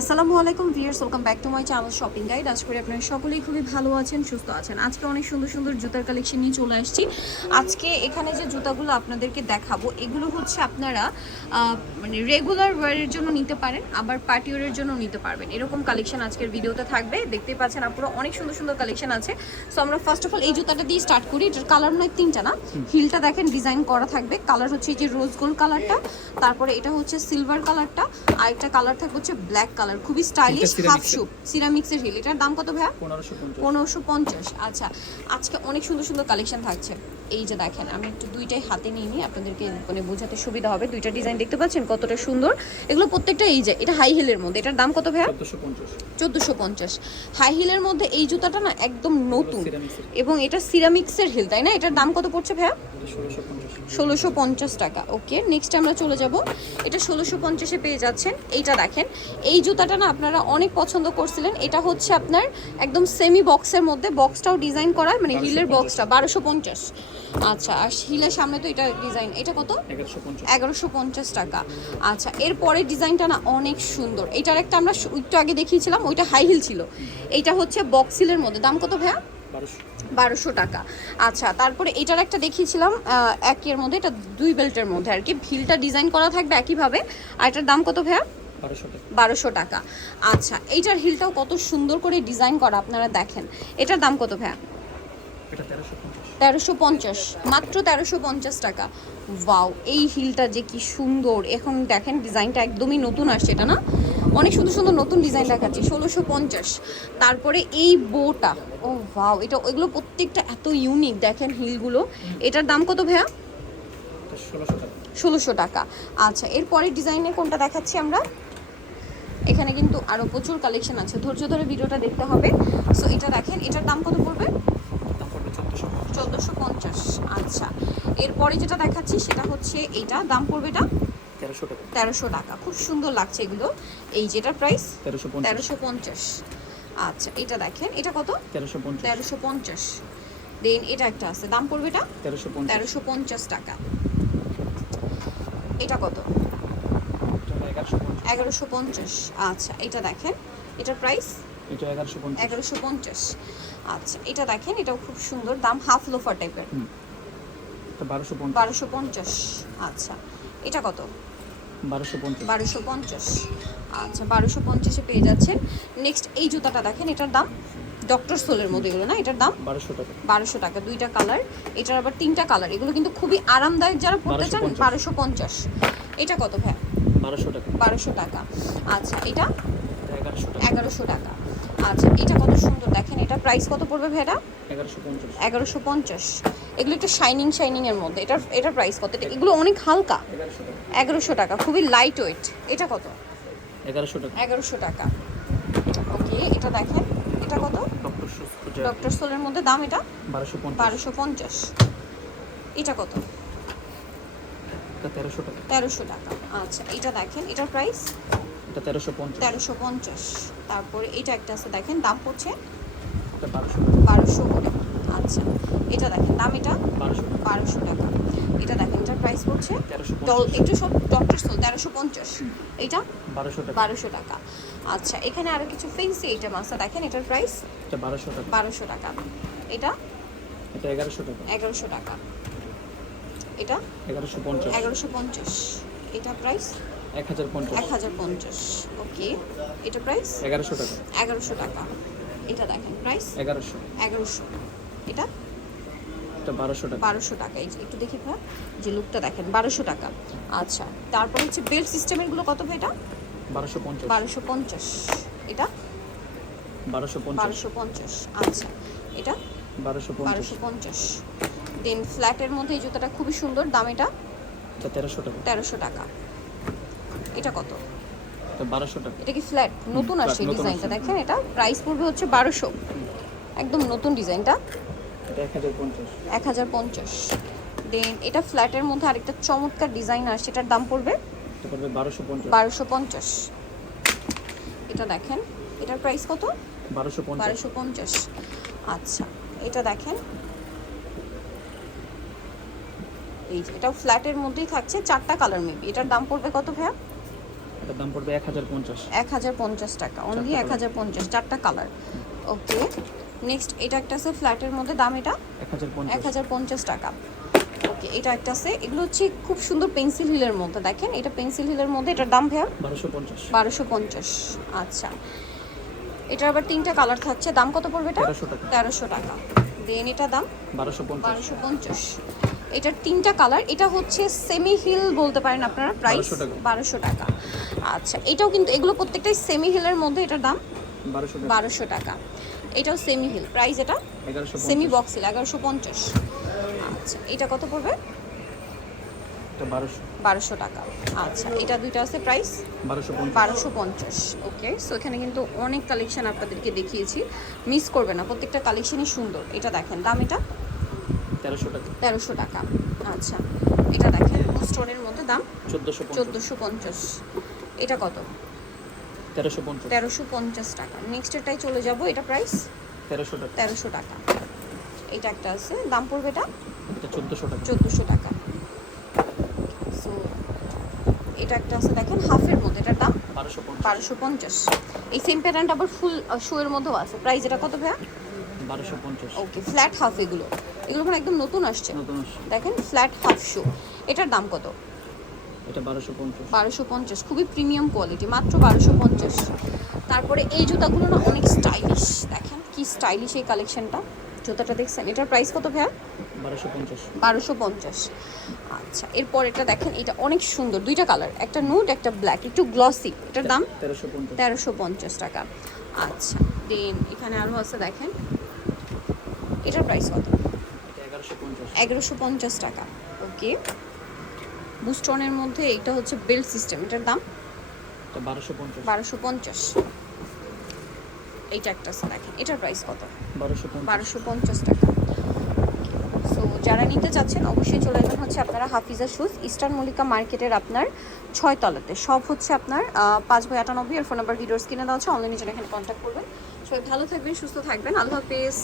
আসসালামু আলাইকুম viewers welcome back to my channel shopping guide আজ করে আপনারা সকলেই খুবই ভালো আছেন সুস্থ আছেন। আজকে অনেক সুন্দর সুন্দর জুতার কালেকশন নিয়ে চলে আসছি। আজকে এখানে যে জুতাগুলো আপনাদেরকে দেখাবো এগুলো হচ্ছে আপনারা মানে রেগুলার ওয়ারের জন্য নিতে পারেন আবার পার্টি ওয়ারের জন্য নিতে পারবেন। এরকম কালেকশন আজকের ভিডিওতে থাকবে। দেখতেই পাচ্ছেন আপনারা অনেক সুন্দর সুন্দর কালেকশন আছে। সো আমরা ফার্স্ট অফ অল এই জুতাটা দিয়ে স্টার্ট করি। এটার কালার নয় তিনটা না। হিলটা দেখেন ডিজাইন করা থাকবে। কালার হচ্ছে এই যে রোজ গোল্ড কালারটা তারপরে এটা হচ্ছে সিলভার কালারটা আর একটা কালার থাকবে হচ্ছে ব্ল্যাক কালার খুবই স্টাইলিশ হাফ ceramics-এর। শু সিরামিক্সের হিল এটার দাম কত ভাইয়া? পনেরোশো পঞ্চাশ। আচ্ছা। আজকে অনেক সুন্দর সুন্দর কালেকশন থাকছে। এই যে দেখেন আমি একটু দুইটাই হাতে নিয়ে নিই আপনাদেরকে মানে বোঝাতে সুবিধা হবে। দুইটা ডিজাইন দেখতে পাচ্ছেন কতটা সুন্দর। এগুলো প্রত্যেকটা এই যে এটা হাই হিলের মধ্যে। এটার দাম কত ভাইয়া? চোদ্দোশো পঞ্চাশ। চোদ্দোশো পঞ্চাশ। হাই হিলের মধ্যে এই জুতাটা না একদম নতুন। এবং এটা সিরামিক্সের হিল তাই না? এটার দাম কত পড়ছে ভাইয়া? ষোলোশো পঞ্চাশ টাকা। ওকে নেক্সট আমরা চলে যাব। এটা ষোলোশো পঞ্চাশে পেয়ে যাচ্ছেন। এইটা দেখেন। এই জুতাটা না আপনারা অনেক পছন্দ করছিলেন। এটা হচ্ছে আপনার একদম সেমি বক্সের মধ্যে। বক্সটাও ডিজাইন করা মানে হিলের বক্সটা বারোশো পঞ্চাশ। আচ্ছা আর হিলের সামনে তো এটা ডিজাইন এটা কত? এগারোশো পঞ্চাশ। টাকা। আচ্ছা এরপরের ডিজাইনটা না অনেক সুন্দর। এটার একটা আমরা একটু আগে দেখিয়েছিলাম ওইটা হাই হিল ছিল। এইটা হচ্ছে বক্স হিলের মধ্যে। দাম কত ভাইয়া? বারোশো। বারোশো টাকা। আচ্ছা তারপরে এটার একটা দেখিয়েছিলাম একের মধ্যে এটা দুই বেল্টের মধ্যে আর কি। ভিলটা ডিজাইন করা থাকবে একইভাবে। আর এটার দাম কত ভাইয়া? বারোশো টাকা। আচ্ছা এইটার হিলটাও কত সুন্দর করে ডিজাইন করা আপনারা দেখেন। এটার দাম কত ভাইয়া? তেরোশো পঞ্চাশ। মাত্র তেরোশো পঞ্চাশ টাকা। ওয়াও এই হিলটা যে কি সুন্দর। এখন দেখেন ডিজাইনটা একদমই নতুন আসছে এটা না? অনেক সুন্দর সুন্দর নতুন ডিজাইন দেখাচ্ছি ষোলোশো পঞ্চাশ। তারপরে এই বোটা ও ওয়াও এটা ওইগুলো প্রত্যেকটা এত ইউনিক দেখেন হিলগুলো। এটার দাম কত ভাইয়া? ষোলোশো টাকা। আচ্ছা এরপরে ডিজাইনে কোনটা দেখাচ্ছি আমরা? এখানে কিন্তু আরও প্রচুর কালেকশন আছে। ধৈর্য ধরে ভিডিওটা দেখতে হবে। সো এটা দেখেন এটার দাম কত পড়বে? চোদ্দোশো পঞ্চাশ। আচ্ছা এরপরে যেটা দেখাচ্ছি সেটা হচ্ছে এইটা দাম পড়বে এটা? তেরোশো টাকা। তেরোশো টাকা। খুব সুন্দর লাগছে এগুলো। এই যেটার প্রাইস তেরোশো তেরোশো পঞ্চাশ। আচ্ছা এটা দেখেন এটা কত? তেরোশো পঞ্চাশ। তেরোশো পঞ্চাশ। দেন এটা একটা আছে দাম পড়বে এটা? তেরোশো তেরোশো পঞ্চাশ টাকা। এটা কত? এগারোশো পঞ্চাশ। আচ্ছা এটা দেখেন এটার প্রাইস এটা এগারোশো পঞ্চাশ। আচ্ছা এটা দেখেন এটাও খুব সুন্দর দাম হাফ লোফার টাইপের বারোশো পঞ্চাশ। আচ্ছা এটা কত? বারোশো পঞ্চাশ। আচ্ছা বারোশো পঞ্চাশে পেয়ে যাচ্ছেন। নেক্সট এই জুতাটা দেখেন এটার দাম ডক্টর সোলের মধ্যে এগুলো না? এটার দাম বারোশো টাকা। বারোশো টাকা দুইটা কালার এটার আবার তিনটা কালার এগুলো কিন্তু খুবই আরামদায়ক যারা পড়তে চান বারোশো পঞ্চাশ। এটা কত ভাই? বারোশো টাকা। বারোশো টাকা। আচ্ছা এটা এগারোশো টাকা। আচ্ছা এটা কত সুন্দর দেখেন এটা প্রাইস কত পড়বে ভেড়া? এগারোশো পঞ্চাশ। এগুলো একটু শাইনিং শাইনিং এর মধ্যে। এটার এটার প্রাইস কত? এগুলো অনেক হালকা। এগারোশো টাকা। খুবই লাইট ওয়েট এটা কত? এগারোশো টাকা। এগারোশো টাকা। ওকে এটা দেখেন এটা কত? ডক্টর সোলের মধ্যে দাম এটা? বারোশো পঞ্চাশ। এটা কত? তেরোশো টাকা। তেরোশো টাকা। আচ্ছা এটা দেখেন এটার প্রাইস এটা তেরোশো পঞ্চাশ। তেরোশো পঞ্চাশ। তারপরে এটা একটা আছে দেখেন দাম পড়ছে এটা বারোশো। করে আচ্ছা এটা দেখেন দাম এটা বারোশো। টাকা। এটা দেখেন এটার প্রাইস পড়ছে একটু সব ডক্টর সোল তেরোশো পঞ্চাশ। এইটা বারোশো টাকা। আচ্ছা এখানে আরও কিছু ফেন্সি আইটেম আছে দেখেন এটার প্রাইস এটা বারোশো টাকা। এটা এটা এগারোশো টাকা। এগারোশো টাকা। এটা এগারোশো পঞ্চাশ। এগারোশো পঞ্চাশ। এটা প্রাইস এক হাজার পঞ্চাশ। এক হাজার পঞ্চাশ। ওকে। এটা প্রাইস এগারোশো টাকা। এগারোশো টাকা। এটা দেখেন প্রাইস এগারোশো। এগারোশো। এটা? এটা বারোশো টাকা। বারোশো টাকা। এই একটু দেখি ভাই যে লুকটা দেখেন বারোশো টাকা। আচ্ছা তারপর হচ্ছে বেল্ট সিস্টেমেরগুলো কত ভাই এটা? বারোশো পঞ্চাশ। বারোশো পঞ্চাশ। এটা? বারোশো পঞ্চাশ। বারোশো পঞ্চাশ। আচ্ছা এটা? বারোশো বারোশো পঞ্চাশ। দেন ফ্ল্যাটের মধ্যে এই জুতাটা খুবই সুন্দর। দাম এটা? এটা তেরোশো টাকা। তেরোশো টাকা। এটা কত? এটা বারোশো টাকা। এটা কি ফ্ল্যাট নতুন আসছে ডিজাইনটা দেখেন এটা প্রাইস পড়বে হচ্ছে বারোশো। একদম নতুন ডিজাইনটা এক হাজার পঞ্চাশ। দেন এটা ফ্ল্যাটের মধ্যে আরেকটা চমৎকার ডিজাইন আসছে। এটার দাম পড়বে বারোশো পঞ্চাশ। এটা দেখেন এটার প্রাইস কত? বারোশো পঞ্চাশ। আচ্ছা এটা দেখেন। এই এটাও ফ্ল্যাটের মধ্যেই থাকছে চারটা কালার মেবি এটার দাম পড়বে কত ভাইয়া? এটার দাম পড়বে এক হাজার পঞ্চাশ। এক হাজার পঞ্চাশ টাকা অনলি এক হাজার পঞ্চাশ চারটা কালার ওকে নেক্সট এটা একটা আছে ফ্ল্যাটের মধ্যে দাম এটা? এক হাজার এক পঞ্চাশ হাজার পঞ্চাশ টাকা। ওকে এটা একটা আছে এগুলো হচ্ছে খুব সুন্দর পেন্সিল হিলের মধ্যে দেখেন এটা পেন্সিল হিলের মধ্যে এটার দাম ভাইয়া? বারোশো পঞ্চাশ। বারোশো পঞ্চাশ আচ্ছা। এটার আবার তিনটা কালার থাকছে দাম কত পড়বে এটা? তেরোশো টাকা। তেরোশো টাকা। দেন এটা দাম? বারোশো পঞ্চাশ। বারোশো পঞ্চাশ। এটার তিনটা কালার। এটা হচ্ছে সেমি হিল বলতে পারেন আপনারা প্রাইস 1200 টাকা। বারোশো টাকা। আচ্ছা এটাও কিন্তু এগুলো প্রত্যেকটাই সেমি হিলের মধ্যে এটার দাম? বারোশো টাকা। এটাও সেমি হিল প্রাইস এটা? সেমি বক্স হিল এগারোশো পঞ্চাশ। আচ্ছা এটা কত পড়বে? এটা বারোশো। টাকা। আচ্ছা এটা দুইটা আছে প্রাইস বারোশো পঞ্চাশ। ওকে সো এখানে কিন্তু অনেক কালেকশন আপনাদেরকে দেখিয়েছি। মিস করবে না প্রত্যেকটা কালেকশনই সুন্দর। এটা দেখেন দাম এটা? তেরোশো টাকা। তেরোশো টাকা। আচ্ছা এটা দেখেন স্টোনের মধ্যে দাম চোদ্দোশো চোদ্দোশো পঞ্চাশ। এটা কত? তেরোশো পঞ্চাশ। তেরোশো পঞ্চাশ টাকা। নেক্সট এটাই চলে যাব এটা প্রাইস তেরোশো টাকা। তেরোশো টাকা। এটা একটা আছে দাম পড়বে এটা? এটা চোদ্দোশো টাকা। চোদ্দোশো টাকা। সো এটা একটা আছে দেখেন হাফের মধ্যে। এটার দাম? বারোশো পঞ্চাশ। বারোশো পঞ্চাশ। এই সেম প্যাটার্নটা আবার ফুল শোয়ের মধ্যেও আছে। প্রাইস এটা কত ভাইয়া? বারোশো পঞ্চাশ। ওকে ফ্ল্যাট হাফ এগুলো। এগুলো মানে একদম নতুন আসছে। দেখেন ফ্ল্যাট হাফ শো এটার দাম কত? এটা বারোশো পঞ্চাশ। বারোশো পঞ্চাশ খুবই প্রিমিয়াম কোয়ালিটি মাত্র বারোশো পঞ্চাশ। তারপরে এই জুতাগুলো না অনেক স্টাইলিশ দেখেন কি স্টাইলিশ এই কালেকশনটা জুতাটা দেখছেন? এটার প্রাইস কত ভাইয়া? বারোশো পঞ্চাশ। বারোশো পঞ্চাশ। আচ্ছা এরপর এটা দেখেন এটা অনেক সুন্দর। দুইটা কালার একটা নুড একটা ব্ল্যাক একটু গ্লসি এটার দাম? তেরোশো পঞ্চাশ। তেরোশো পঞ্চাশ টাকা। আচ্ছা দেন এখানে আরও আছে দেখেন। এটার প্রাইস কত? এগারোশো পঞ্চাশ। টাকা। ওকে। বুস্টনের মধ্যে এটা হচ্ছে বেল্ট সিস্টেম। এটার দাম? বারোশো পঞ্চাশ। বারোশো পঞ্চাশ। এইটা একটা দেখেন। এটার প্রাইস কত? বারোশো পঞ্চাশ। টাকা। সো যারা নিতে চাচ্ছেন অবশ্যই চলে যাবেন হচ্ছে আপনারা হাফিজা শুজ ইস্টার্ন মল্লিকা মার্কেটের আপনার ছয় তলাতে। সব হচ্ছে আপনার পাঁচ বাই আটানব্বই আর ফোন নাম্বার ভিডিওস কিনে দেওয়া হচ্ছে অনলাইনে যারা এখানে কন্ট্যাক্ট করবেন। সবাই ভালো থাকবেন সুস্থ থাকবেন। আল্লাহ হাফিজ।